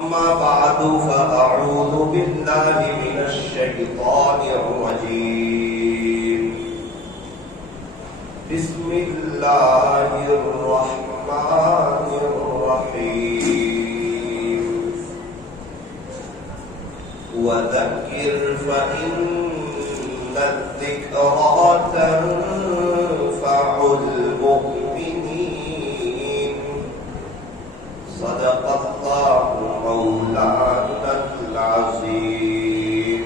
أما بعد فأعوذ بالله من الشيطان الرجيم. بسم الله الرحمن الرحيم. وذكر فإن الذكرى تنفع المؤمنين. صدق الله مولانا العظيم.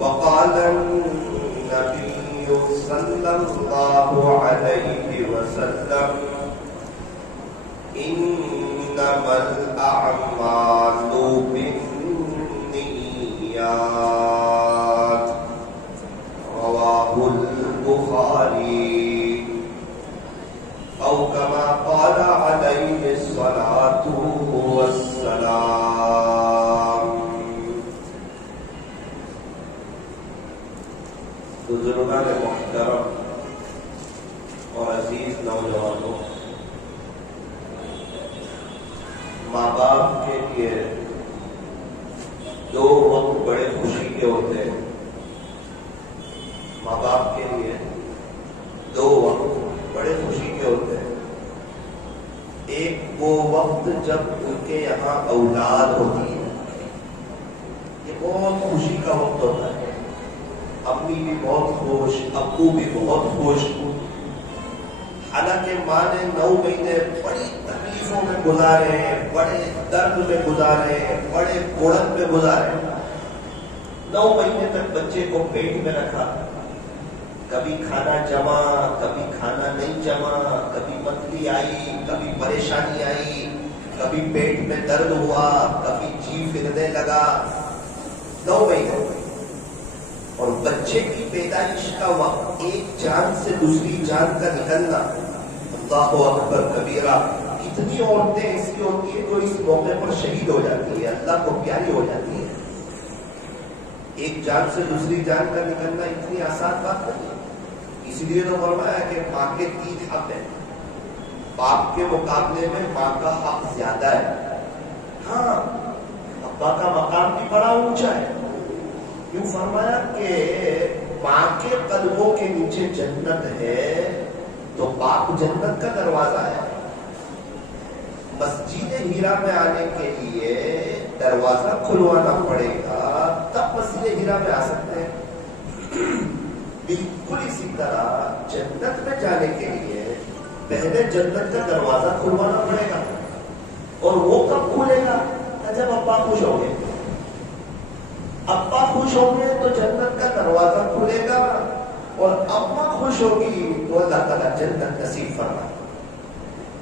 وقال النبي صلى الله عليه وسلم: إنما الأعمال بالنيات. رواه البخاري. أو كما قال عليه الصلاة والسلام. بزرگان محترم اور عزیز نوجوانوں، ماں باپ کے لیے دو وقت بڑے خوشی کے ہوتے ہیں. ماں باپ کے لیے دو وقت بڑے خوشی کے ہوتے ہیں. ایک وہ وقت جب ان کے یہاں اولاد ہوتی ہے، یہ بہت خوشی کا وقت ہوتا ہے. امی بھی بہت خوش، ابو بھی بہت خوش. حالانکہ ماں نے 9 مہینے بڑی تکلیفوں میں گزارے، بڑے درد میں گزارے، بڑے کوڑن میں گزارے. 9 مہینے تک بچے کو پیٹ میں رکھا. کبھی کھانا جمع، کبھی کھانا نہیں جمع، کبھی پتلی آئی، کبھی پریشانی آئی، کبھی پیٹ میں درد ہوا، کبھی جی پھرنے لگا. 9 مہینے. اور بچے کی پیدائش کا وقت، ایک جان سے دوسری جان کا نکلنا، اللہ اکبر کبیرہ. کتنی عورتیں ایسی ہوتی ہیں جو اس موقع پر شہید ہو جاتی ہے، اللہ کو پیاری ہو جاتی ہے. ایک جان سے دوسری جان کا نکلنا اتنی آسان بات نہیں ہے. اس لیے تو فرمایا کہ ماں کے 3 حق ہیں. باپ کے مقابلے میں ماں کا حق زیادہ ہے. ہاں، ابا کا مقام بھی بڑا اونچا ہے. یوں فرمایا کہ ماں کے قدموں کے نیچے جنت ہے تو باپ جنت کا دروازہ ہے. مسجد ہیرا میں آنے کے لیے دروازہ کھلوانا پڑے گا، تب مسجد ہیرا میں آ سکتے ہیں. بالکل اسی طرح جنت میں جانے کے لیے پہلے جنت کا دروازہ کھلوانا پڑے گا. اور وہ کب کھلے گا؟ جب ابا خوش ہوں گے. ابا خوش ہوں گے تو جنت کا دروازہ کھلے گا، اور اماں خوش ہوگی تو اللہ تعالیٰ جنت نصیب فرمائے.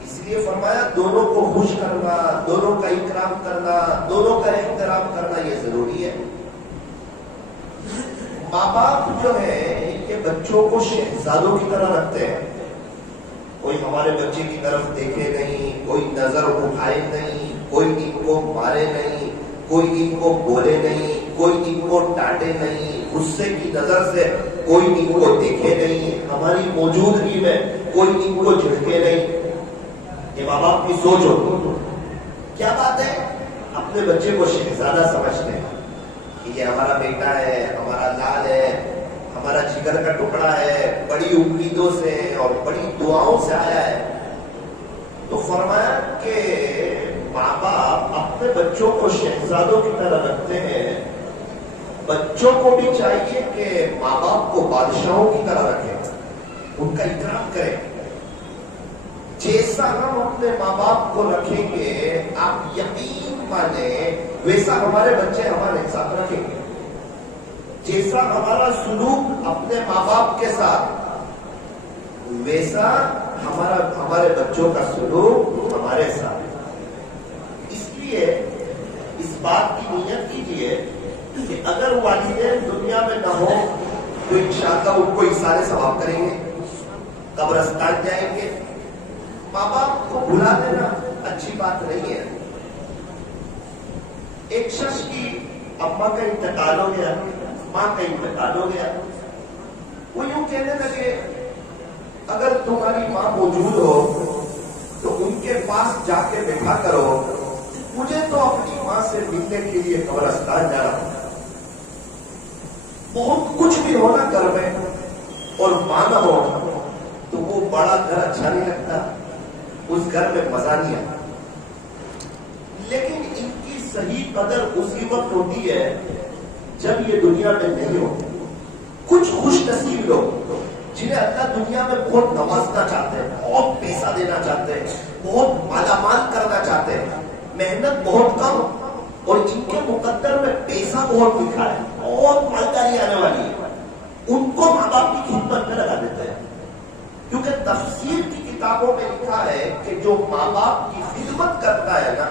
اس لیے فرمایا دونوں کو خوش کرنا، دونوں کا اکرام کرنا، دونوں کا احترام کرنا یہ ضروری ہے. ماں باپ جو ہے یہ بچوں کو شہزادوں کی طرح رکھتے ہیں. کوئی ہمارے بچے کی طرف دیکھے نہیں، کوئی نظر اٹھائے نہیں، کوئی ان کو مارے نہیں، کوئی ان کو بولے نہیں، کوئی ان کو ڈانٹے نہیں، غصے کی نظر سے کوئی ان کو دیکھے نہیں، ہماری موجودگی میں کوئی ان کو جھڑکے نہیں. یہ ماں باپ کی سوچ ہوتی. کیا بات ہے؟ اپنے بچے کو شہزادہ سمجھتے ہیں کہ یہ ہمارا بیٹا ہے، ہمارا لال ہے، ہمارا جگر کا ٹکڑا ہے، بڑی امیدوں سے اور بڑی دعاؤں سے آیا ہے. تو فرمایا کہ ماں باپ اپنے بچوں کو شہزادوں کی طرح رکھتے ہیں. بچوں کو بھی چاہیے کہ ماں باپ کو بادشاہوں کی طرح رکھیں، ان کا اکرام کریں. جیسا ہم اپنے ماں باپ کو رکھیں گے، آپ یقین مانیں ویسا ہمارے بچے ہمارے ساتھ رکھیں گے. جیسا ہمارا سلوک اپنے ماں باپ کے ساتھ، ویسا ہمارے بچوں کا سلوک ہمارے ساتھ. اس لیے اس بات کی نیت کیجیے کہ اگر والدین دنیا میں نہ ہو تو انشاءاللہ ان کو ایثار ثواب کریں گے، قبرستان جائیں گے. ماں باپ کو بھلا دینا اچھی بات نہیں ہے. ایک شخص کی ابا کا انتقال ہو گیا، ماں کا انتقال ہو گیا. وہ یوں کہنے لگے اگر تمہاری ماں موجود ہو تو ان کے پاس جا کے بیٹھا کرو، مجھے لیے قبرستان جا رہا ہوں. بہت کچھ بھی ہونا گھر میں اور ماں نہ ہو تو وہ بڑا گھر اچھا نہیں لگتا, اس گھر میں مزہ نہیں آتا. لیکن ان کی صحیح قدر اسی وقت ہوتی ہے جب یہ دنیا میں نہیں ہوتے. کچھ خوش نصیب لوگ جنہیں اللہ دنیا میں بہت نوازنا چاہتے ہیں, بہت پیسہ دینا چاہتے ہیں, بہت مالا مال کرنا چاہتے ہیں, محنت بہت کم اور جن کے مقدر میں پیسہ بہت لکھا ہے, بہت مالداری آنے والی ہے, ان کو ماں باپ کی خدمت میں لگا دیتے ہیں. کیونکہ تفسیر کی کتابوں میں لکھا ہے کہ جو ماں باپ کی خدمت کرتا ہے نا,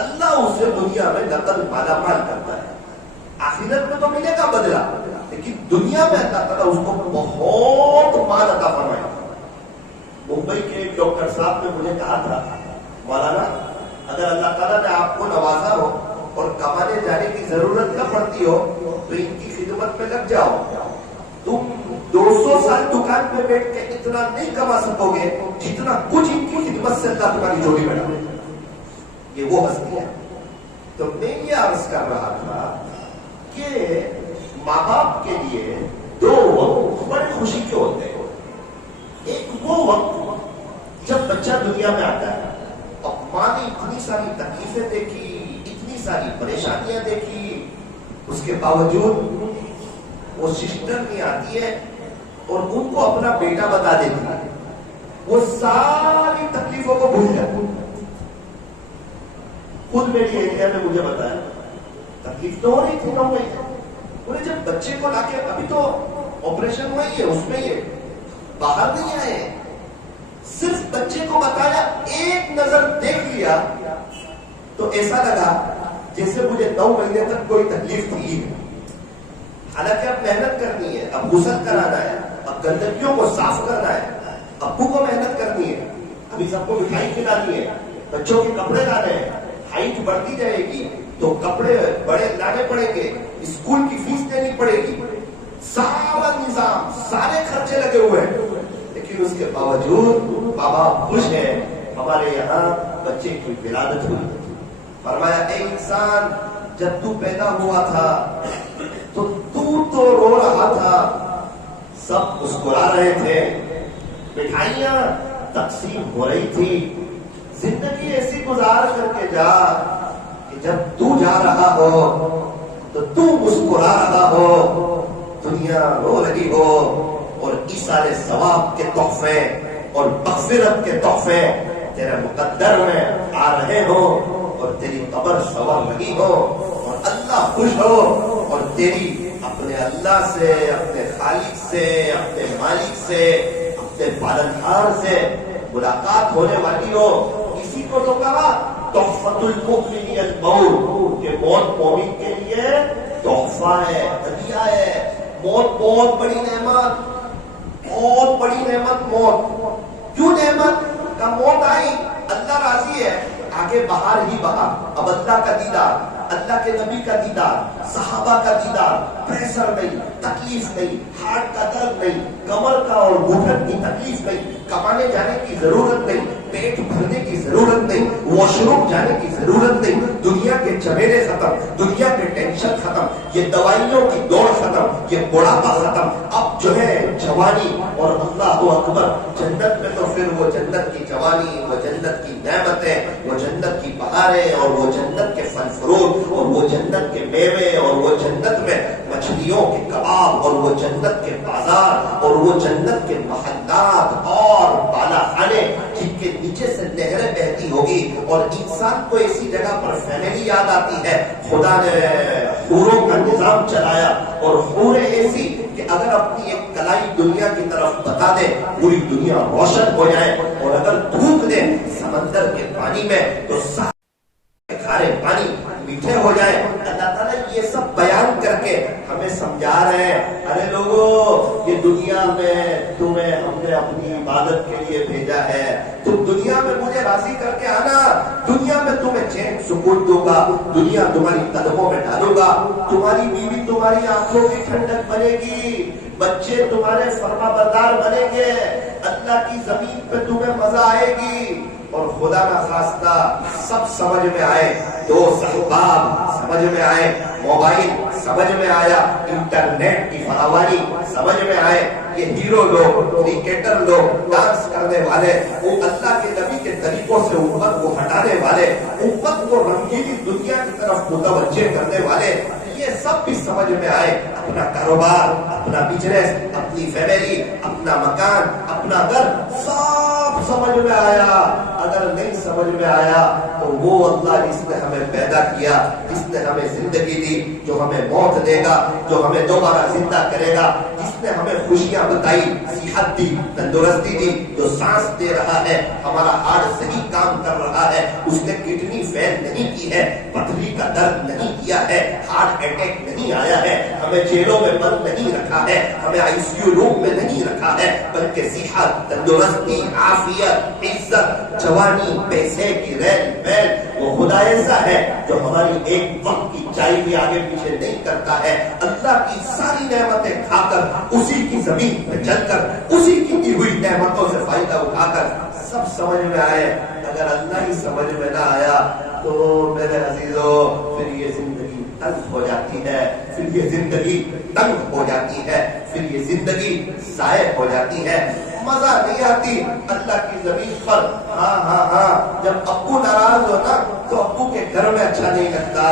اللہ اسے دنیا میں نقل مالا مال کرتا ہے. آخرت میں تو ملے گا بدلہ, لیکن دنیا میں اللہ تعالیٰ اس کو بہت مال عطا فرمائے. ممبئی کے ایک ڈاکٹر صاحب نے مجھے کہا تھا, مولانا اگر اللہ تعالیٰ نے آپ کو نوازا ہو اور کمانے جانے کی ضرورت نہ پڑتی ہو تو ان کی خدمت میں لگ جاؤ. تم 200 سال دکان پہ بیٹھ کے اتنا نہیں کما سکو گے جتنا کچھ ان کی خدمت سے اللہ تمہاری جوڑی میں ڈالے. یہ وہ ہستی ہے. تو میں یہ عرض کر رہا تھا کہ ماں باپ کے لیے دو وقت بڑے خوشی کے ہوتے ہیں. ایک وہ وقت جب بچہ دنیا میں آتا ہے, اب ماں نے اتنی ساری تکلیفیں دیکھی, اتنی ساری پریشانیاں دیکھی, اس کے باوجود وہ سسٹر نہیں آتی ہے اور ان کو اپنا بیٹا بتا دیتی ہے. وہ ساری تکلیفوں کو بھول جاتی. خود میری ایریا نے مجھے بتایا تکلیف تو ہو رہی تھی, نہ ہو گئی. انہیں جب بچے کو لا کے, ابھی تو آپریشن ہوا ہی ہے, اس میں یہ باہر نہیں آئے, صرف بچے کو بتایا, ایک نظر دیکھ لیا تو ایسا لگا جیسے مجھے 9 مہینے تک کوئی تکلیف تھی. حالانکہ اب محنت کرنی ہے, اب غسل کرانا ہے, اب گندگیوں کو صاف کرنا ہے, ابو کو محنت کرنی ہے, ابھی سب کو مٹھائی کھلانی ہے, بچوں کے کپڑے لانے ہیں, ہائٹ بڑھتی جائے گی تو کپڑے بڑے لانے پڑیں گے, اسکول کی فیس دینی پڑے گی, سارا نظام, سارے خرچے لگے ہوئے ہیں. لیکن اس کے باوجود بابا خوش ہے. ہمارے یہاں بچے کی ولادت ہوئی. فرمایا اے انسان, جب تو پیدا ہوا تھا تو رو رہا تھا, سب مسکرا رہے تھے, مٹھائیاں تقسیم ہو رہی تھی. زندگی ایسی گزار کر کے جا کہ جب تو جا رہا ہو تو تو مسکرا رہا ہو, دنیا رو رہی ہو, اور ایصال ثواب کے تحفے اور مغفرت کے تحفے تیرے مقدر میں آ رہے ہو, اور تیری قبر سنور رہی ہو, اور اللہ خوش ہو, اور تیری اپنے اللہ سے, اپنے خالق سے, اپنے مالک سے, اپنے پالنہار سے ملاقات ہونے والی ہو. اسی کو تو کہا تحفۃ المؤمن الموت, کہ موت مومن کے لیے تحفہ ہے, ہدیہ ہے. موت بہت بڑی نعمت, بہت بڑی نعمت موت. کیوں نعمت کا موت آئی؟ اللہ راضی ہے, آگے بہار ہی بہار. اب اللہ کا دیدار, اللہ کے نبی کا دیدار, صحابہ کا دیدار, پریشر نہیں, تکلیف نہیں, ہارٹ کا درد نہیں, کمر کا اور گھٹن کی تکلیف نہیں, کمانے جانے کی ضرورت نہیں, پیٹ بھرنے کی ضرورت نہیں, واش روم جانے کی ضرورت نہیں. دنیا کے جھمیلے ختم, دنیا کے ٹینشن ختم, یہ دوائیوں کی دوڑ ختم, یہ بڑھاپا ختم. اب جو ہے جوانی, اور اللہ اکبر, جنت میں تو پھر وہ جنت کی جوانی, وہ جنت کی نعمتیں, وہ جنت کی بہاریں, اور وہ جنت کے پھل فروٹ, اور وہ جنت کے میوے, اور وہ جنت میں مچھلیوں کے کباب, اور وہ جنت کے بازار, اور وہ جنت کے محلات اور بالا خانے جن کے نیچے سے نہریں بہتی ہوگی. اور انسان کو ایسی جگہ پر فیملی یاد آتی ہے. خدا نے حوروں کا نظام چلایا, اور حوریں ایسی کہ اگر اپنی ایک کلائی دنیا کی طرف بتا دے پوری دنیا روشن ہو جائے, اور اگر تھوک دے سمندر کے پانی میں تو کھارے پانی میٹھے ہو جائے. اللہ تعالیٰ یہ سب بیان کر کے ہمیں سمجھا رہے ہیں, ارے لوگوں, یہ دنیا میں تمہیں ہم نے اپنی عبادت کے لیے بھیجا ہے, تم دنیا میں مجھے راضی کر کے آنا, دنیا میں تمہیں چین سکون دوں گا, دنیا تمہاری قدموں میں ڈالوں گا, تمہاری بیوی تمہاری آنکھوں کی ٹھنڈک بنے گی, بچے تمہارے فرما بردار بنیں گے, اللہ کی زمین پہ تمہیں مزہ آئے گی. اور خدا نہ خواستہ سب سمجھ میں آئے، دوست احباب سمجھ میں آئے، موبائل سمجھ میں آیا، انٹرنیٹ کی فراوانی سمجھ میں آئے، یہ ہیرو لوگ، کرکٹر لوگ، ڈانس کرنے والے، وہ اللہ کے نبی کے طریقوں سے امت کو ہٹانے والے، امت کو رنگیلی دنیا کی طرف متوجہ کرنے والے، یہ سب بھی سمجھ میں آئے۔ اپنا کاروبار، اپنا بزنس، اپنی فیملی، اپنا مکان، اپنا گھر سب سمجھ میں آیا۔ اگر نہیں سمجھ میں آیا تو وہ اللہ جس نے ہمیں پیدا کیا، جس نے ہمیں زندگی دی، جو ہمیں موت دے گا، جو ہمیں دوبارہ زندہ کرے گا، جس نے ہمیں خوشیاں بتائی، صحت دی، تندرستی دی، جو سانس دے رہا ہے، ہمارا ہارٹ صحیح کام کر رہا ہے، اس نے کڈنی فیل نہیں کی ہے، پتھری کا درد نہیں کیا ہے، ہارٹ اٹیک نہیں آیا ہے، ہمیں جیلوں میں بند نہیں رکھا ہے، ہمیں آئی سی یو روم میں نہیں رکھا ہے، بلکہ صحت، تندرستی، عافیت، عزت، جوانی، پیسے کی ریل بیل، وہ خدا ایسا ہے جو ہماری ایک وقت کی چائے بھی آگے پیچھے نہیں کرتا ہے۔ اللہ کی ساری نعمتیں کھا کر، اسی کی زمین پہ چل کر، اسی کی دی ہوئی نعمتوں سے فائدہ اٹھا کر سب سمجھ میں آئے۔ اگر اللہ ہی سمجھ میں نہ آیا تو میرے عزیزو پھر یہ زندگی تنگ ہو جاتی ہے، پھر یہ زندگی تنگ ہو جاتی ہے، پھر یہ زندگی ضائع ہو جاتی ہے، مزہ نہیں آتی اللہ کی زمین پر۔ ہاں جب ابو ناراض ہو نا تو ابو کے گھر میں اچھا نہیں لگتا،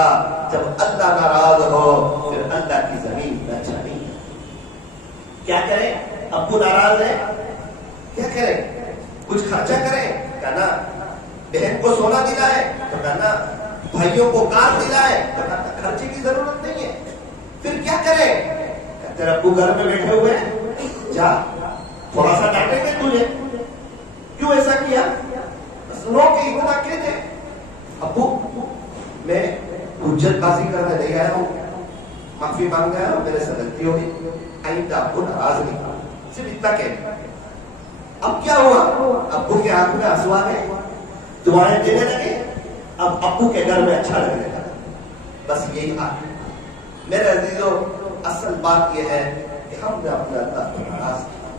جب اللہ ناراض ہو پھر اللہ کی زمین میں اچھا نہیں لگتا۔ کیا کریں؟ ابو ناراض ہے، کیا کریں؟ کچھ خرچہ کریں، کہنا بہن کو سونا دلائے تو کہنا بھائیوں کو کار دلائے تو کہنا خرچے کی ضرورت نہیں ہے۔ پھر کیا کریں؟ کہتے ابو گھر میں بیٹھے ہوئے ہیں، جا تھوڑا سا ڈانٹیں گے تجھے، کیوں ایسا کیا؟ بس رو کے اتنا کہتے ابو میں حجت بازی کرنے نہیں آیا ہوں، معافی مانگ گیا ہوں، میرے سے غلطی ہوگی، آئندہ ابو ناراض نہیں، صرف اتنا کہتے۔ اب کیا ہوا؟ ابو کے آنکھ میں آنسو آ گئے، دعائیں دینے لگے، اب ابو کے گھر میں اچھا لگنے لگا۔ بس یہی حال ہے میرے عزیزو۔ اصل بات یہ ہے کہ ہم نے اپنے اللہ کو ناراض کیا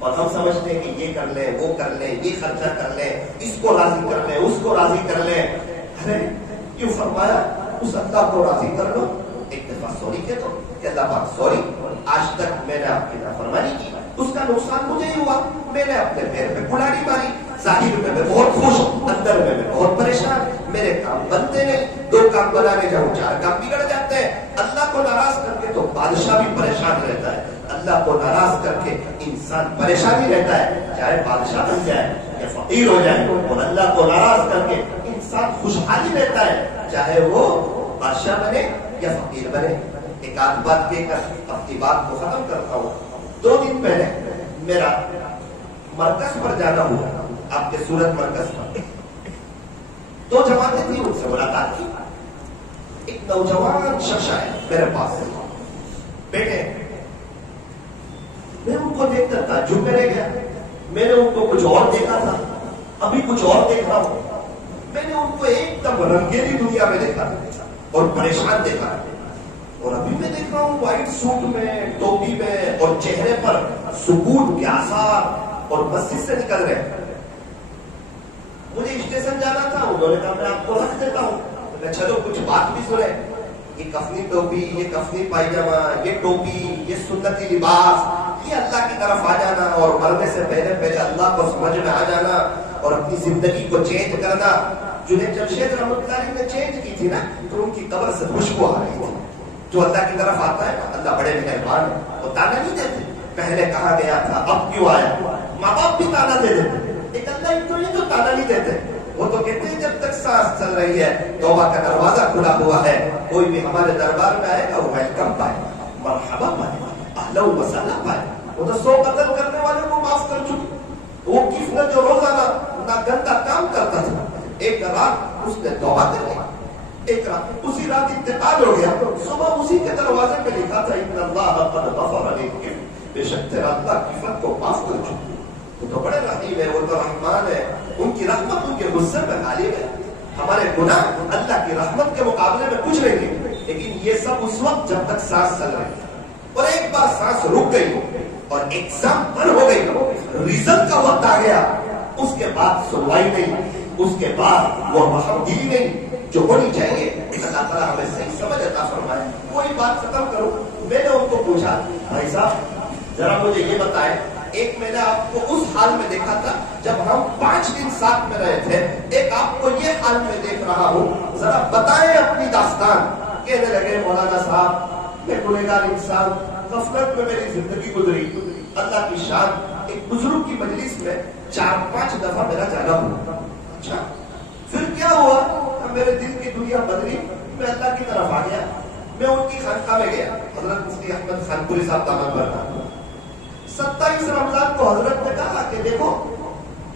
اور ہم سمجھتے ہیں کہ یہ کر لیں، وہ کر لیں، یہ خرچہ کر لیں، اس کو راضی کر لیں، اس کو راضی کر لیں۔ ارے کیوں فرمایا اس اللہ کو راضی کر لو، ایک دفعہ سوری کہہ دو کہ اللہ پاک سوری، آج تک میں نے آپ کی نافرمانی کی، اس کا نقصان مجھے ہی ہوا، میں نے اپنے پیر پہ کلاڑی ماری، ظاہر میں بہت خوش، اندر میں بہت پریشان، میرے کام بنتے نہیں، 2 کام بنانے جاؤں 4 کام بگڑ جاتے ہیں۔ اللہ کو ناراض کر کے تو بادشاہ بھی پریشان رہتا ہے، اللہ کو ناراض کر کے انسان پریشان ہی رہتا ہے، چاہے بادشاہ بن جائے یا فقیر ہو جائے، اور اللہ کو ناراض کر کے انسان خوشحالی رہتا ہے، چاہے وہ بادشاہ بنے یا فقیر بنے۔ ایک آدھ بات کہہ کر اپنی بات کو ختم کرتا ہوں۔ 2 دن پہلے میرا مرکز پر جانا ہوا، آپ کے سورت مرکز پر 2 جماعتیں تھیں، ان سے ملاقات کی۔ ایک نوجوان شخص آئے میرے پاس، بیٹے میں ان کو دیکھ کر تعجب میں رہ گیا، میں نے ان کو کچھ اور دیکھا تھا، ابھی کچھ اور دیکھ رہا ہوں۔ میں نے ان کو ایک دم رنگیلی دنیا میں دیکھا اور پریشان دیکھا، اور ابھی میں دیکھ رہا ہوں وائٹ سوٹ میں، ٹوپی میں، اور چہرے پر سکون کے آثار، اور مسجد سے نکل رہے ہیں۔ مجھے اسٹیشن جانا تھا، انہوں نے کہا میں آپ کو رکھ دیتا ہوں، میں چلو کچھ بات بھی سنے۔ یہ کفنی ٹوپی، یہ کفنی پائجامہ، یہ ٹوپی، یہ سنتی لباس، یہ اللہ کی طرف آ جانا اور مرنے سے پہلے پہلے اللہ کو سمجھ میں آ جانا اور اپنی زندگی کو چینج کرنا۔ جنید جمشید رحمۃ اللہ علیہ نے چینج کی تھی نا، تو ان کی قبر سے خوشبو آ رہی تھی۔ جو اللہ کی طرف آتا ہے اللہ بڑے مہربان ہے، وہ تانا نہیں دیتے، پہلے کہا گیا تھا اب کیوں آیا۔ ماں باپ بھی تانا دے دیتے، ایک اللہ تو نہیں جو تانا نہیں دیتے، وہ تو کہتے ہیں جب تک سانس چل رہی ہے توبہ کا دروازہ کھلا ہوا ہے، کوئی بھی ہمارے دربار میں آئے گا وہ ویلکم پائے، مرحبا پائے، اہلا و سہلا پائے۔ وہ تو 100 قتل کرنے والے کو معاف کر چکے۔ وہ کس نے جو روزانہ نہ گندا کام کرتا تھا، ایک رات اس نے توبہ کر لی، ایک رات اسی رات انتقال ہو گیا، صبح اسی کے دروازے پہ لکھا تھا ان اللہ قد غفر لکم، بے شک تیرا اللہ کفر کو معاف کر چکا۔ وہ تو بڑے رحیم ہے، وہ تو رحمان ہے، ان کی رحمت ان کے غصے میں غالب ہے۔ ہمارے گناہ اللہ کی رحمت کے مقابلے میں کچھ نہیں ہے، لیکن یہ سب اس وقت جب تک سانس چل رہی ہے، اور ایک بار سانس رک گئی اور ایگزام بند ہو گئی، ریزلٹ کا وقت آ گیا، اس کے بعد سنوائی نہیں، اس کے بعد وہ رحمدلی نہیں جو ہونی چاہیے۔ اللہ تعالیٰ ہمیں صحیح سمجھ عطا فرمائے۔ کوئی بات ختم کروں، میں نے ان کو پوچھا بھائی صاحب ذرا مجھے یہ بتائیں، ایک میں نے آپ کو اس حال میں دیکھا تھا جب ہم 5 دن ساتھ میں رہے تھے، ایک آپ کو یہ حال میں دیکھ رہا ہوں، ذرا بتائیں اپنی داستان۔ کہنے لگے مولانا صاحب میں گنہگار انسان، غفلت میں میری زندگی گزری، اللہ کی شان ایک بزرگ کی مجلس میں 4-5 دفعہ میرا جانا ہوا۔ اچھا پھر کیا ہوا؟ میرے دل کی دنیا بدلی، میں اللہ کی طرف آ گیا، میں ان کی خانقاہ میں گیا، حضرت مفتی احمد خان پوری صاحب دامن برنا۔ 27 رمضان کو حضرت نے کہا کہ دیکھو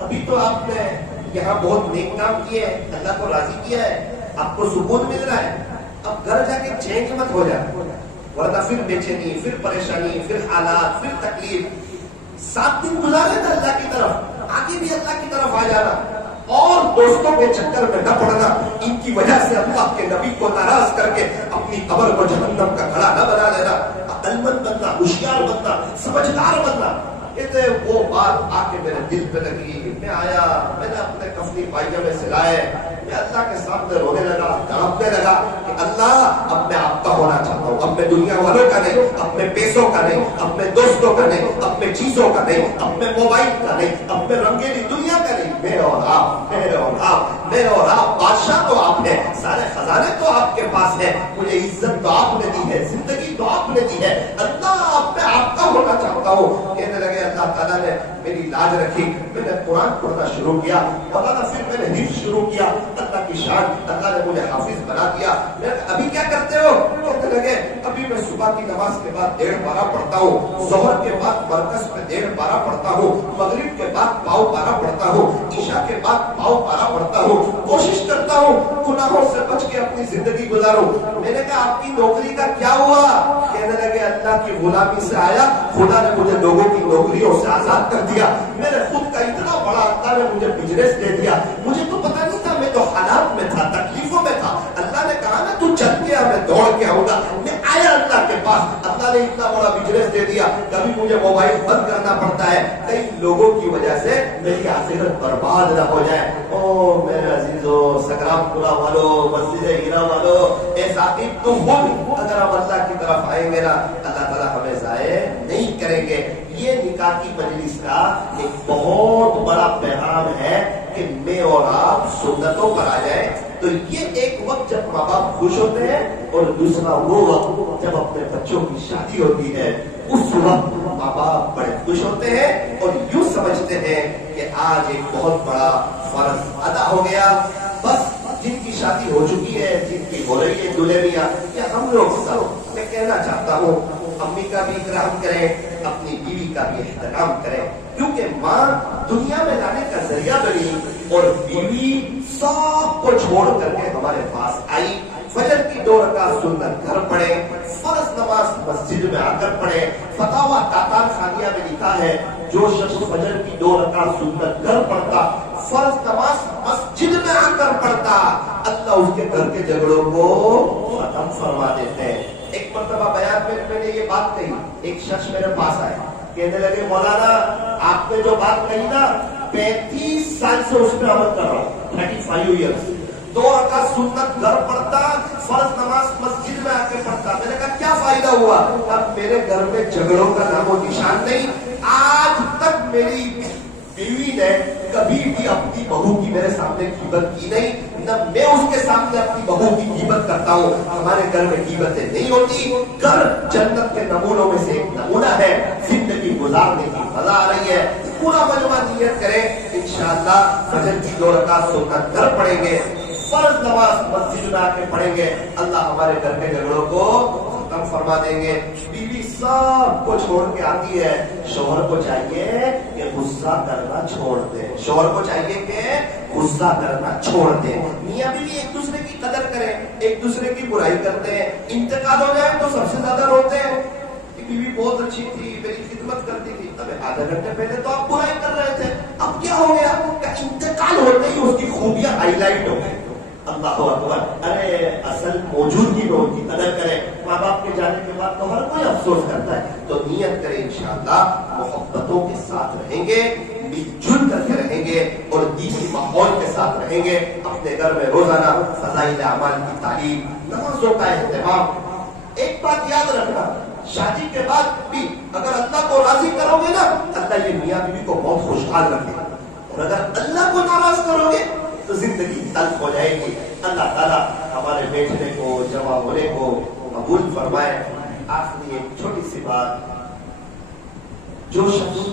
ابھی تو آپ نے یہاں بہت نیک کام کیے ہیں، اللہ کو راضی کیا ہے، آپ کو سکون مل رہا ہے، اب گھر جا کے چینج مت ہو جائے، ورنہ پھر بے چینی، پھر پریشانی، پھر حالات، پھر تکلیف۔ 7 دن گزارے تھے اللہ کی طرف، آگے بھی اللہ کی طرف آ جانا، اور دوستوں کے چکر میں نہ پڑنا، ان کی وجہ سے اللہ کے نبی کو ناراض کر کے اپنی قبر کو جہنم کا گھڑا نہ بنا لینا۔ عقل مند بننا، ہوشیار بننا، سمجھدار بننا۔ وہ بات آ کے میرے دل پہ لگی، میں آیا، میں نے اپنے کفنی پائجامے سلائے، میں اللہ کے سامنے رونے لگا، تڑپنے لگا کہ اللہ اب میں آپ کا ہونا چاہتا ہوں، اب میں دنیا والوں کا نہیں، اب میں پیسوں کا نہیں، اب میں دوستوں کا نہیں، اب میں چیزوں کا نہیں، اب میں موبائل کا نہیں، اب میں رنگیلی دنیا کا نہیں، میں اور آپ، میں اور آپ، میں اور آپ، بادشاہ تو آپ ہیں، سارے خزانے تو آپ کے پاس ہیں، مجھے عزت تو آپ نے دی ہے، زندگی تو آپ نے دی ہے، اللہ اب میں آپ کا ہونا چاہتا ہوں۔ کہنے لگے اللہ تعالیٰ نے میری لاج رکھی، میں نے قرآن پڑھنا شروع کیا، مولانا پھر میں نے حفظ شروع کیا، اللہ کی شان، اللہ نے مجھے حافظ بنا دیا۔ میں ابھی کیا کرتے ہو؟ کہنے لگے ابھی میں صبح کی نماز کے بعد 1.5 پارہ پڑھتا ہوں، ظہر کے بعد مرکز میں 1.5 پارہ پڑھتا ہوں، مغرب کے بعد 1.5 پارہ پڑھتا ہوں، عشاء کے بعد 1.5 پارہ پڑھتا ہوں، کوشش کرتا ہوں گناہوں سے بچ کے اپنی زندگی گزاروں۔ میں نے کہا آپ کی نوکری کا کیا ہوا؟ کہنے لگے اللہ کی غلامی سے آیا، خدا نے مجھے لوگوں کی نوکریوں سے آزاد کر دیا، میرے خود کا اتنا بڑا اللہ نے مجھے بزنس دے دیا، مجھے تو پتا نہیں تھا، میں تو حالات میں تھا، تکلیفوں میں تھا، اللہ نے کہا نا تو چل کے میں دوڑ کے آؤں گا، میں آیا اللہ کے پاس، اللہ نے اتنا بڑا بزنس دے دیا، کبھی مجھے موبائل بند کرنا پڑتا ہے، کئی لوگوں کی وجہ سے میری آخرت برباد نہ ہو جائے۔ او میرے عزیزو، سگرام پورا والو، مسجد ہیرا والو، اے ثاقب تم ہو، اگر ہم اللہ کی طرف آئیں گے نا اللہ تعالیٰ ہمیں ضائع نہیں کریں گے۔ یہ نکاح کی مجلس کا ایک بہت بڑا پیغام ہے کہ میں اور آپ سنتوں پر آ جائیں۔ تو یہ ایک وقت جب ماں باپ خوش ہوتے ہیں، اور دوسرا وہ وقت جب اپنے بچوں کی شادی ہوتی ہے، اس وقت ماں باپ بڑے خوش ہوتے ہیں اور یوں سمجھتے ہیں کہ آج ایک بہت بڑا فرض ادا ہو گیا۔ بس جن کی شادی ہو چکی ہے، جن کی ہو رہی ہے دلہے میاں، یا ہم لوگ سب، میں کہنا چاہتا ہوں امی کا بھی اکرام کریں، اپنی بیوی کا بھی احترام کریں، کیونکہ ماں دنیا میں لانے کا ذریعہ بنی اور بیوی سب کو چھوڑ کر کے ہمارے پاس آئی۔ فجر کی 2 رکعت سنت گھر پڑھے، فرض نماز مسجد میں آ کر پڑھے۔ فتاوی تاتان خانیہ میں لکھا ہے جو شخص فجر کی 2 رکعت سنت گھر پڑھتا، فرض نماز مسجد میں آ کر پڑھتا، اللہ اس کے گھر کے جھگڑوں کو ختم فرما دیتے ہیں۔ ایک مرتبہ بیان میں نے یہ بات کہی، ایک شخص میرے پاس آئے، کہنے لگے مولانا آپ نے جو بات کہی نا 35 سال سے اس میں عمل کر رہا ہوں، 35 ایئرس، 2 رکعت سنت گھر پڑھتا، فرض نماز مسجد میں آ کے پڑھتا۔ میں نے کہا کیا فائدہ ہوا؟ اب میرے گھر میں جھگڑوں کا نام و نشان نہیں، آج تک میری بیوی نے کبھی بھی اپنی بہو کی میرے سامنے غیبت کی نہیں، نہ میں اس کے سامنے اپنی بہو کی غیبت کرتا ہوں۔ ہمارے گھر میں غیبتیں نہیں ہوتی، گھر جنت کے نمونوں میں سے ایک نمونہ ہے، زندگی گزارنے کی مزہ آ رہی ہے۔ پورا مجمع نیت کریں، انشاءاللہ فجر کی 2 رکعت سنت گھر پڑھیں گے، فرض نماز مسجد میں آ کے پڑھیں گے، اللہ ہمارے گھر کے جھگڑوں کو ختم فرما دیں گے۔ بیوی سب کو چھوڑ کے آتی ہے، شوہر کو چاہیے کہ غصہ کرنا چھوڑ دے، شوہر کو چاہیے کہ غصہ کرنا چھوڑ دے۔ میاں بیوی ایک دوسرے کی قدر کریں، ایک دوسرے کی برائی کرتے ہیں، انتقال ہو جائے تو سب سے زیادہ روتے ہیں۔ بیوی بہت اچھی تھی، میری خدمت کرتی تھی، اب آدھا گھنٹے پہلے تو آپ برائی کر رہے تھے، اب کیا ہو گیا؟ کہ انتقال ہوتے ہی اس کی خوبیاں ہائی لائٹ ہو گئی۔ اللہ اکبر، ارے اصل موجودگی میں ان کی قدر کریں۔ ماں باپ کے جانے کے بعد تو ہر کوئی افسوس کرتا ہے، تو نیت کریں انشاءاللہ محبتوں کے ساتھ رہیں گے، مل جل کر کے رہیں گے، پڑھیں گے اپنے گھر میں روزانہ فضائل اعمال کی تعلیم, نمازوں کا اہتمام. ایک بات یاد رکھنا, شادی کے بعد بھی اگر اللہ کو راضی کرو گے نا, اللہ یہ میاں بیوی کو بہت خوشحال رکھے گا, اور اگر اللہ کو ناراض کرو گے تو زندگی تلخ ہو جائے گی. اللہ تعالیٰ ہمارے بیٹھنے کو, جمع ہونے کو قبول فرمائے. آخری ایک چھوٹی سی بات, جو شخص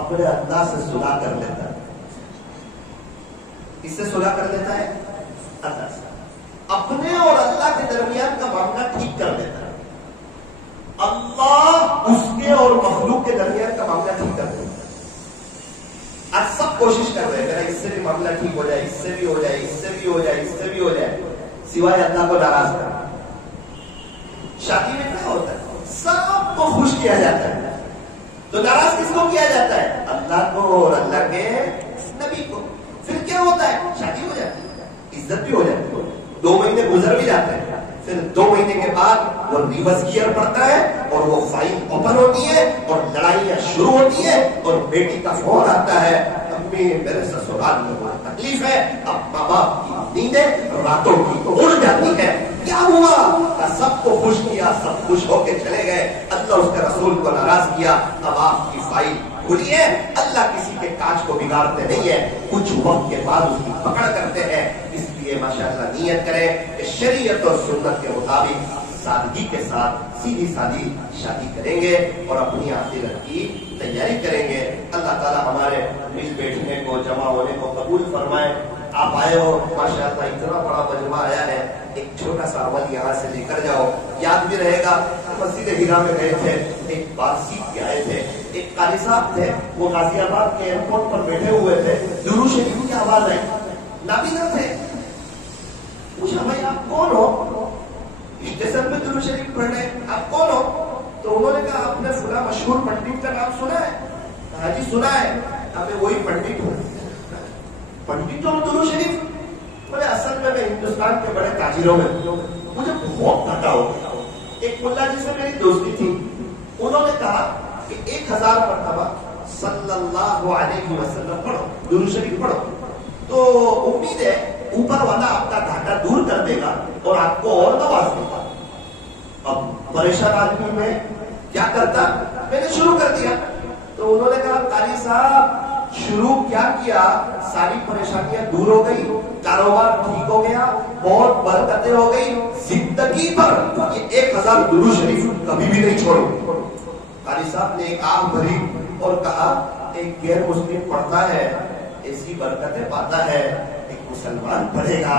اپنے اللہ سے صلح کر لیتا ہے, اس سے صلح کر لیتا ہے اللہ سے, اپنے اور اللہ کے درمیان کا معاملہ ٹھیک کر دیتا ہے, اللہ اس کے اور مخلوق کے درمیان کا معاملہ ٹھیک کر دیتا ہے. آج سب کوشش کر رہے ہیں میرا اس سے بھی معاملہ ٹھیک ہو جائے, اس سے بھی ہو جائے, اس سے بھی ہو جائے, اس سے بھی ہو جائے, سوائے اللہ کو ناراض کرنا. شادی میں کیا ہوتا ہے, سب کو خوش کیا جاتا ہے, تو ناراض کس کو کیا جاتا ہے, اللہ کو اور اللہ کے نبی کو. پھر کیا ہوتا ہے, شادی ہو جاتی ہے, عزت بھی ہو جاتی ہے, 2 مہینے گزر بھی جاتے ہیں, پھر 2 مہینے کے بعد وہ ریورس گیئر پڑتا ہے اور وہ فائل اوپن ہوتی ہے اور لڑائیاں شروع ہوتی ہے, اور بیٹی کا فون آتا ہے, امی میرے سسرال میں بہت تکلیف ہے, اب ماں باپ کی نیندیں راتوں کی اڑ جاتی ہے. کیا ہوا, سب کو خوش کیا, سب خوش ہو کے چلے گئے, اللہ اس کے رسول کو ناراض کیا. اب آپ کی فائل کھلی ہے, اللہ کسی کے کاج کو بگاڑتے نہیں ہے, کچھ وقت کے بعد اس کی پکڑ کرتے ہیں. اس لیے ماشاءاللہ نیت کریں کہ شریعت اور سنت کے مطابق سادگی کے ساتھ سیدھی سادی شادی کریں گے اور اپنی آخرت کی تیاری کریں گے. اللہ تعالیٰ ہمارے مل بیٹھنے کو, جمع ہونے کو قبول فرمائے. آپ آئے ہو ماشاءاللہ, اتنا بڑا مجمع آیا ہے, ایک چھوٹا سا عمل یہاں سے لے کر جاؤ, یاد بھی رہے گا. مسجد ہیرا میں گئے تھے, ایک بات سیکھ کے آئے تھے, ایک قاری صاحب تھے, وہ غازی آباد کے ایئرپورٹ پر بیٹھے ہوئے تھے, درود شریف کی آواز آئی, نابینا تھے. پوچھا بھائی آپ کون ہو, اسٹیشن پہ درود شریف پڑھ رہے, آپ کون ہو؟ تو انہوں نے کہا آپ نے فلاں مشہور پنڈت کا نام سنا ہے؟ ہاں جی سنا ہے. ہمیں وہی پنڈت ہوں. پنڈت اور درود شریف, بولے اصل میں ہندوستان کے بڑے تاجروں میں مجھے بہت پتا ہو. ایک ملا جی سے میری دوستی تھی, انہوں نے کہا کہ 1000 مرتبہ صلی اللہ علیہ وسلم پڑھو, درود شریف پڑھو, تو امید ہے اوپر والا آپ کا گھاٹا دور کر دے گا اور آپ کو اور نواز دے گا. اب پریشان آدمی میں کیا کرتا, میں نے شروع کر دیا. تو انہوں نے کہا قاری صاحب شروع کیا کیا, ساری پریشانیاں دور ہو گئی, کاروبار ٹھیک ہو گیا, بہت برکتیں ہو گئی, زندگی پر یہ 1000 درود شریف کبھی بھی نہیں چھوڑو. قاری صاحب نے ایک آنکھ بھری اور کہا ایک غیر مسلم پڑھتا ہے ایسی برکتیں پاتا ہے, ایک مسلمان پڑھے گا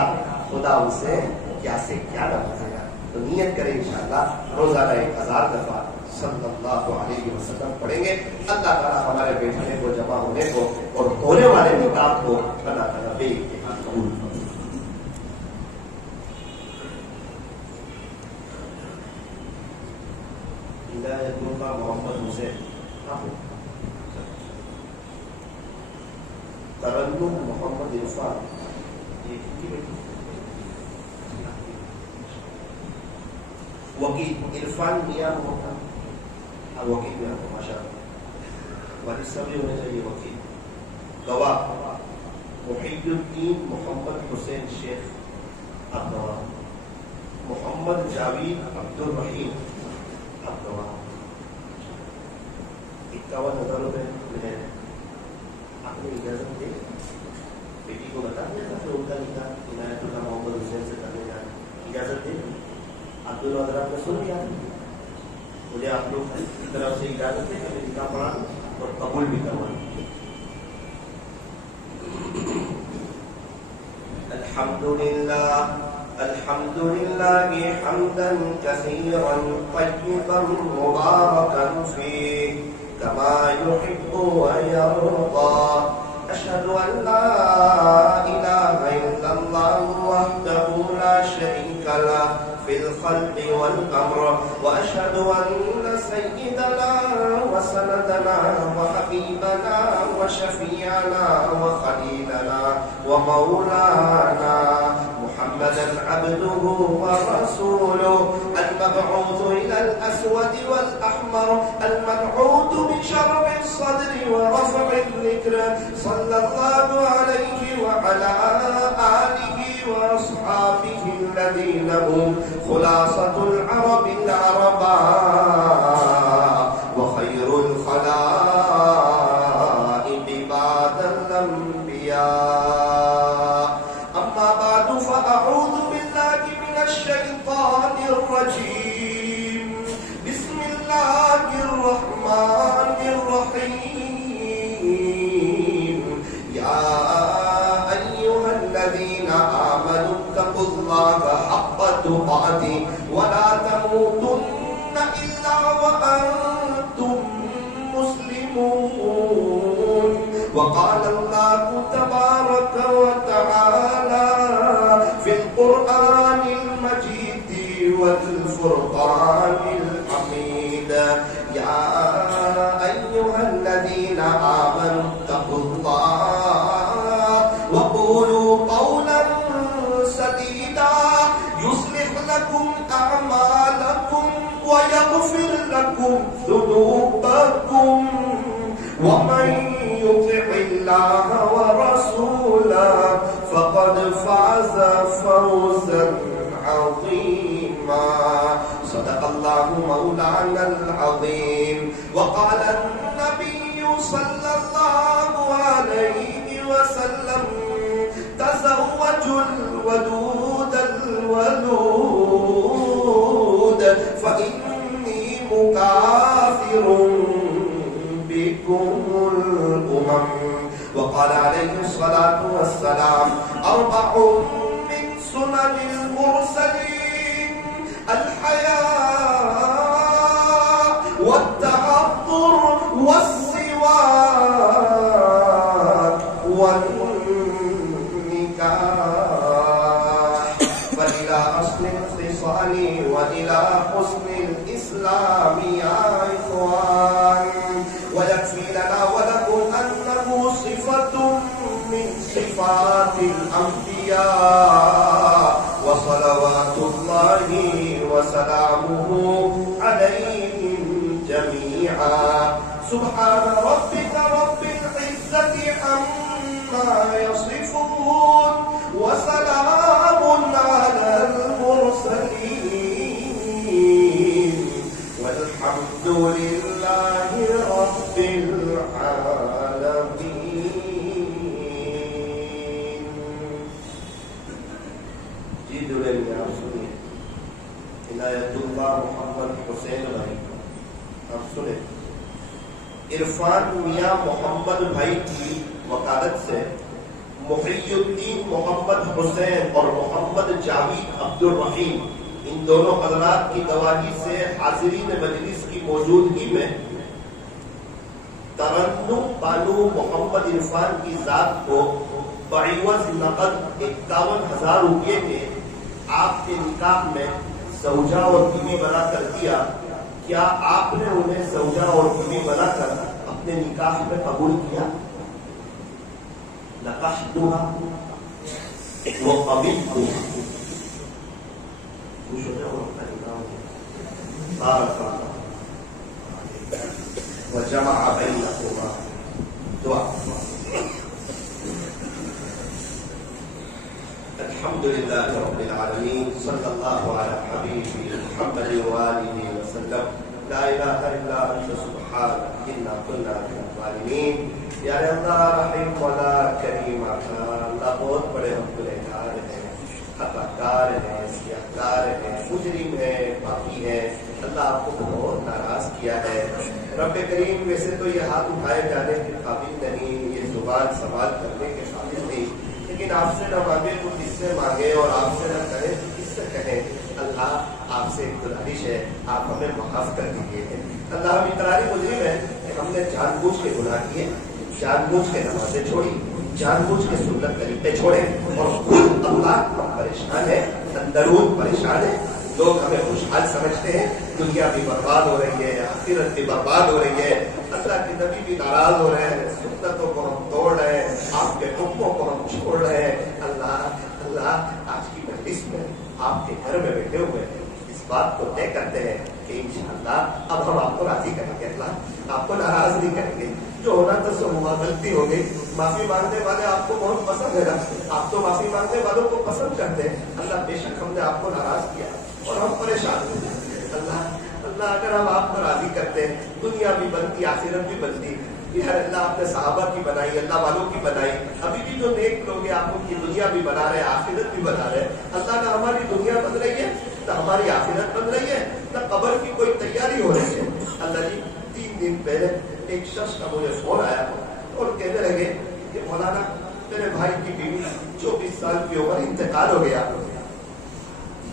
خدا ان سے کیا سے کیا نوازے گا. تو نیت کریں انشاءاللہ روزانہ 1000 دفعہ صلی اللہ علیہ وسلم پڑھیں گے. اللہ تعالیٰ ہمارے بیٹھنے کو, جمع ہونے کو اور ہونے والے نکاح کو اللہ تعالیٰ بے اتحاد قبول کرے. ہدایت اللہ محمد حسین, ترنم محمد عرفان, وکیل عرفان میاں محمد, وکیل میاں ماشاء اللہ, والد صاحب بھی ہونے چاہیے وکیل. گواہ محی الدین محمد حسین شیخ, آپ گواہ. محمد جاوید عبد الرحیم, آپ گواہ. 51,000 روپے ہے. آپ نے اجازت دے بیٹی کو بتا دیا تھا, پھر ان کا نکاح عنایت اللہ محمد حسین سے کرنے کا اجازت دے. آپ دونوں حضرات نے سن لیا, مجھے آپ لوگ کی طرف سے اجازت ہے کہ میں نکاح پڑھا اور قبول بھی کرواؤں. الحمد لله حمدا كثيرا طيبا مباركا فيه كما يحب ويرضى. أشهد أن لا إله إلا الله وحده لا شريك له في الخلق والأمر, وأشهد أن سيدنا وسندنا وحبيبنا وشفيعنا وخليلنا ومولانا محمدا عبده ورسوله المبعوث إلى الأسود والأحمر المنعوت بشرف الصدر ورفع الذكر صلى الله عليه وعلى آله وأصحابه الذين هم خلاصة العرب العرباء وخير الخلائق بعد الأنبياء. أما بعد فأعوذ بالله من الشيطان الرجيم. بسم الله الرحمن الرحيم. يا أيها الذين آمنوا اتقوا الله حق تقاته ولا تموتن إلا وأنتم مسلمون. وقال الله تبارك وتعالى في القرآن المجيد والفرقان الحميد. يا أيها الذين آمنوا اتقوا الله وقولوا قولا سديدا يصلح لكم أعمالكم ويغفر لكم ذنوبكم ومن يطع الله ورسوله فقد فاز فوزا عظيما. صدق الله مولانا العظيم. وقال النبي صلى الله عليه وسلم تزوجوا الودود الولود فإني مكافر بكم الأمم. وقال عليه الصلاة والسلام 4 من سنن المرسلين: الحياء والتعطر والسواك والنكاح. فإلى أصل الخصال وإلى حسن الإسلام يا إخوان. ويكفي لنا ولكم أنه صفة من صفات الأنبياء وصلوات الله وسلامه عليهم جميعا. سبحان ربك رب العزة عما يصفون وسلام على المرسلين والحمد لله رب العالمين. جی جڑے میں آپ سنیے عنایت اللہ محمد حسین بھائی. آپ سنیں عرفان میاں محمد بھائی کی وکالت سے محی الدین محمد حسین اور محمد جاوید عبد الرحیم ان دونوں حضرات کی گواہی سے حاضرین مجلس کی موجودگی میں ترنم بانو محمد عرفان کی ذات کو بعوض نقد 51,000 روپے کے آپ کے نکاح میں زوجہ اور بیوی بنا کر دیا. کیا آپ نے انہیں زوجہ اور بیوی بنا کر اپنے نکاح میں قبول کیا؟ نکحتها وقبلتها. خوش ہو جاؤ اپنا نکاح بارک اللہ وجمع بینکما. دعا. الحمد لله رب العالمين. صلى الله على حبيبه محمد وآله وسلم. لا إله إلا أنت سبحانك إنا كنا من الظالمين. یا اللہ رحیم والا کریم اللہ بہت بڑے ہم گنہگار ہیں، خطا کار ہیں، سیاہکار ہیں، مجرم ہیں، پاپی ہیں. اللہ آپ کو بہت ناراض کیا ہے. رب کریم ویسے تو یہ ہاتھ اٹھائے جانے کے قابل نہیں، یہ زبان سوال کرنے کے قابل نہیں، لیکن آپ سے نہ مانگے تو کس سے مانگے اور آپ سے نہ کہیں تو کس سے کہیں. اللہ آپ سے ایک گزارش ہے، آپ ہمیں معاف کر دیجیے. اللہ ہم اقراری مجرم ہے کہ ہم نے جان بوجھ کے گناہ کیے، جان بوجھ کے نمازیں چھوڑی، جان بوجھ کے سنت طریقے چھوڑے اور خود اللہ ہم پریشان ہیں، اندرون پریشان ہیں. لوگ ہمیں خوشحال سمجھتے ہیں، دنیا بھی برباد ہو رہی ہے، آخرت بھی برباد ہو رہی ہے، اللہ کے نبی بھی ناراض ہو رہے ہیں، سنتوں کو ہم توڑ رہے ہیں، آپ کے حکموں کو ہم چھوڑ رہے ہیں. اللہ اللہ آج کی مجلس میں آپ کے گھر میں بیٹھے ہوئے ہیں، اس بات کو طے کرتے ہیں کہ انشاءاللہ اب ہم آپ کو راضی کریں گے، اللہ آپ کو ناراض نہیں کریں گے، جو ہونا تو سو ہوا، غلطی ہو گئی، معافی مانگنے والے آپ کو بہت پسند ہے نا، آپ تو معافی مانگنے والوں کو پسند کرتے ہیں، اللہ بے شک ہم نے آپ کو ناراض کیا اور ہم پریشان ہوئے، اللہ اگر ہم آپ کو راضی کرتے ہیں دنیا بھی بنتی آخرت بھی بنتی، یار اللہ آپ نے صحابہ کی بنائی، اللہ والوں کی بنائی، ابھی بھی جو نیک لوگ ہیں آپ ان کی دنیا بھی بنا رہے ہیں آخرت بھی بنا رہے ہیں، اللہ نہ ہماری دنیا بن رہی ہے نہ ہماری آخرت بن رہی ہے نہ قبر کی کوئی تیاری ہو رہی ہے۔ اللہ جی 3 دن پہلے ایک شخص کا مجھے فون آیا اور کہنے لگے کہ مولانا میرے بھائی کی بیوی 24 سال کی عمر انتقال ہو گیا،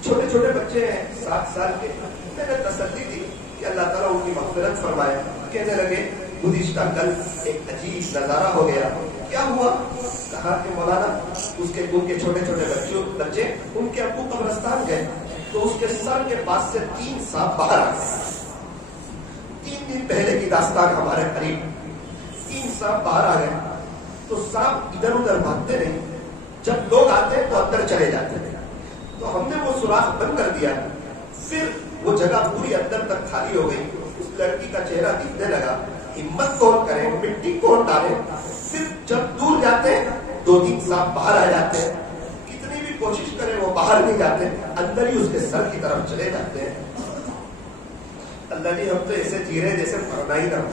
چھوٹے چھوٹے بچے ہیں 7 سال کے، میں نے تسلی دی کہ اللہ تعالیٰ ان کی مغفرت فرمائے۔ کہنے لگے گزشتہ کل ایک عجیب نظارہ ہو گیا، کیا ہوا؟ کہا کہ مولانا ان کے چھوٹے چھوٹے بچے ان کے ابو قبرستان گئے تو اس کے سر کے پاس سے 3 سانپ باہر آ گئے۔ 3 دن پہلے کی داستان ہمارے قریب، 3 سانپ باہر آ گئے تو سانپ ادھر ادھر بھاگتے نہیں، جب لوگ آتے ہیں تو اندر چلے جاتے ہیں، تو ہم نے وہ سوراخ بند کر دیا، پھر وہ جگہ پوری اندر تک خالی ہو گئی، اس لڑکی کا چہرہ دکھنے لگا، ہمت کون کرے، مٹی کون ڈالے، پھر جب دور جاتے 2-3 سانپ باہر آ جاتے ہیں، کتنی بھی کوشش کرے وہ باہر نہیں جاتے، اندر ہی اس کے سر کی طرف چلے جاتے ہیں۔ اللہ جی ہم تو ایسے جی رہے جیسے مرنا ہی نہ ہو،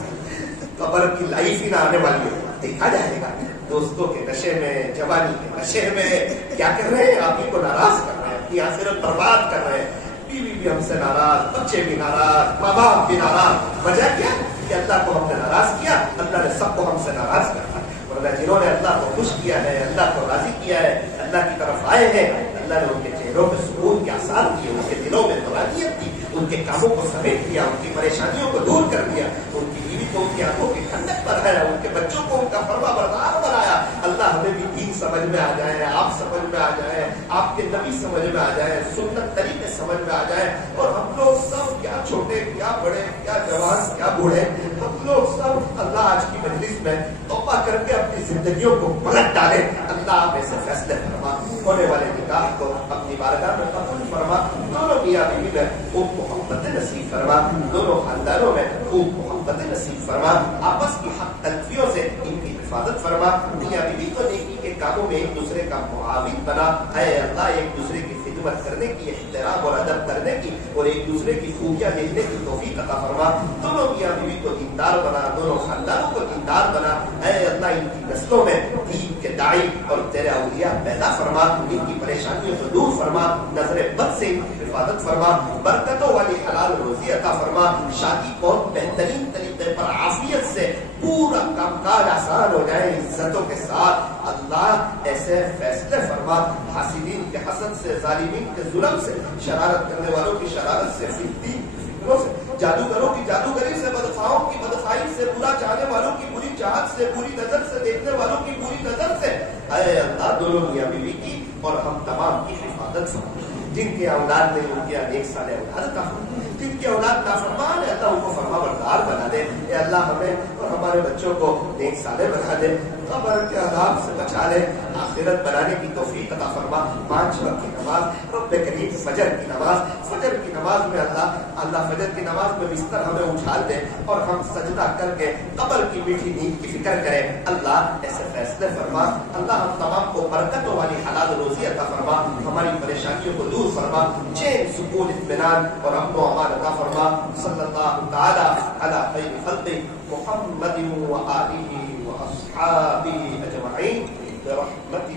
قبر کی لائف ہی نہ آنے والی ہے، دیکھا جائے گا دوستوں کے نشے میں، جوانی کے نشے میں کیا کر رہے ہیں، آپ ہی کو ناراض کر رہے ہیں، اپنی آخرت برباد کر رہے ہیں، بیوی بھی ہم سے ناراض، بچے بھی ناراض، ماں باپ بھی ناراض، وجہ کیا کہ اللہ کو ہم نے ناراض کیا، اللہ نے سب کو ہم سے ناراض کرا، ورنہ جنہوں نے اللہ کو خوش کیا ہے، اللہ کو راضی کیا ہے، اللہ کی طرف آئے ہیں، اللہ نے ان کے چہروں میں سکون کے آثار دیے، ان کے دلوں میں طمانینت دی، ان کے کاموں کو سمیٹ دیا، ان کی پریشانیوں کو دور کر دیا، ان کی بیوی کو ان کی آنکھوں کی ٹھنڈک بنایا، ان کے بچوں کو ان کا فرما بردار بنایا۔ اللہ ہمیں بھی دین سمجھ میں آ جائے، آپ سمجھ میں آ جائے، آپ کے نبی سمجھ میں آ جائے، سنت طریقے سمجھ میں آ جائے، اور ہم لوگ سب کیا چھوٹے کیا بڑے کیا جوان کیا بوڑھے، ہم لوگ سب اللہ آج کی مجلس میں توبہ کر کے اپنی زندگیوں کو پلٹ ڈالیں۔ اللہ آپ ایسے فیصلے فرما، ہونے والے نکاح کو اپنی بارگاہ میں قبول فرما، دونوں میاں بیوی میں خوب محبت نصیب فرما، دونوں خاندانوں میں خوب محبت نصیب فرما، آپس کی حق تلفیوں سے ان کی حفاظت فرما، میاں بیوی کو نیکی کے کاموں میں ایک دوسرے کا معاون بنا، اے اللہ ایک دوسرے کی خدمت کرنے کی، احترام اور ادب کرنے کی اور ایک دوسرے کی خوبیاں دیکھنے کی توفیق عطا فرما، دونوں میاں بیوی کو دیندار بنا، دونوں خاندانوں کو دیندار بنا، اے اللہ ان کی نسلوں میں دین کے داعی اور تیرے اولیاء پیدا فرما، ان کی پریشانیوں کو دور فرما، نظر بد سے ان کی حفاظت فرما، برکتوں والی حلال روزی عطا فرما، شادی بہت بہترین طریقے پر عافیت سے پورا کام کاج آسان ہو جائے عزتوں کے ساتھ، اللہ ایسے فیصلے فرما، حاسدین کے حسد سے، ظالمین کے ظلم سے، شرارت کرنے والوں کی شرارت سے، فطروں سے، جادوگروں کی جادوگری سے، بدخواہوں کی بدخواہی سے، برا چاہنے والوں کی بری چاہت سے، بری نظر سے دیکھنے والوں کی بری نظر سے، اے اللہ دونوں میاں بیوی کی اور ہم تمام کی حفاظت فرما، جن کے اولاد نہیں ان کے نیک صالح اولاد کا فرما، جن کی اولاد نافرمان ہے اللہ ان کو فرما بردار بنا دے، اے اللہ ہمیں اور ہمارے بچوں کو نیک صالح بنا دے، قبر کے عذاب سے بچا لے، آخرت بنانے کی توفیق عطا فرما، 5 وقت کی نماز، رب کریم فجر کی نماز، فجر کی نماز میں اللہ فجر کی نماز میں بستر ہمیں اٹھال دے اور ہم سجدہ کر کے قبر کی میٹھی نیند کی فکر کریں، اللہ ایسے فیصلے فرما، اللہ ہم تمام کو برکتوں والی حلال روزی عطا فرما، ہماری پریشانیوں کو دور فرما، چین سکون اطمینان اور امن و امان عطا فرما، صلی اللہ تعالی علی خیر خلق محمد و آلہ و اصحابہ اجمعین برحمتک